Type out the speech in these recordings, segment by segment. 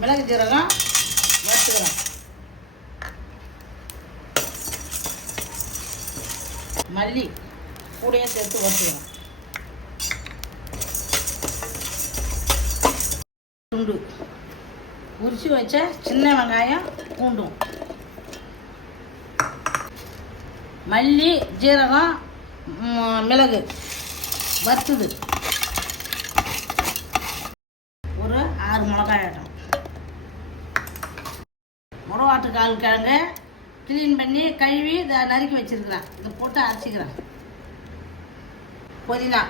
மிளகு ஜீரகம் வறுத்துக்கிறோம் மல்லி கூடயே சேர்த்து வறுத்துக்கிறோம் பூண்டு. உரிச்சு வச்ச சின்ன வெங்காயம் பூண்டும். மல்லி ஜீரகம் மிளகு. வறுத்துது. ஒரு ஆறு மிளகாய் ஆட்டம் கால் கிழங்கு க்ளீன் பண்ணி கழுவி இதை நறுக்கி வச்சுருக்கிறேன். இதை போட்டு அரைச்சிக்கிறேன். புதினா.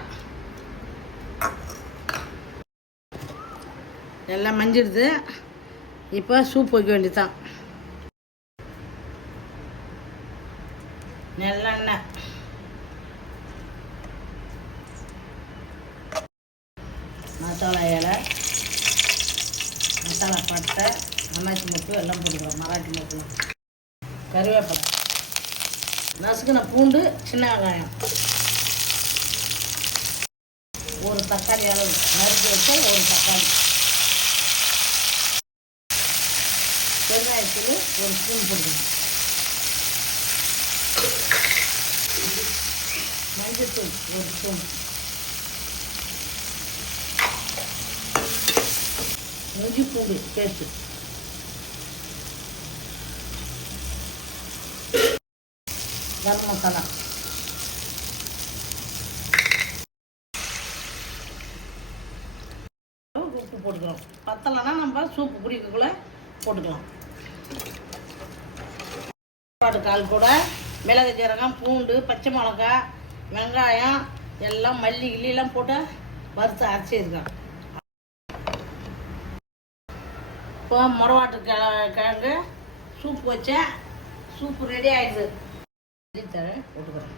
எல்லாம் மஞ்சிடுது. இப்போ சூப் வைக்க வேண்டியதுதான். நல்லெண்ணெய். மசாலா இலை. மசாலா பட்டை. அன்னாச்சி மொட்டு எல்லாம் போட்டுக்கிறோம். மராட்டி மொட்டு. கருவேப்பிலை. நசுக்கின பூண்டு சின்ன வெங்காயம். ஒரு தக்காளி அளவு. நறுக்கி வச்சா ஒரு தக்காளி. பெருங்காயத்தூள் ஒரு ஸ்பூன் போட்டுக்கணும். மஞ்சத்தூள் ஒரு ஸ்பூன். முஞ்சி பூண்டு பேஸ்ட்டு. கரம் மசாலா உப்பு போட்டுக்கலாம். பத்தலைன்னா நம்ம சூப்பு குடிக்கக்குள்ள போட்டுக்கலாம். சாப்பாடு கால் கூட மிளகு ஜீரகம் பூண்டு பச்சை மிளகா வெங்காயம் எல்லாம் மல்லி கிள்ளிலாம் போட்டு வறுத்து அரைச்சிருக்கேன் இப்போ முறவாட்டு கிழ கிழங்கு சூப் வச்சேன். சூப்பு ரெடி ஆயிடுது. தரேன் போட்டுக்கிறேன்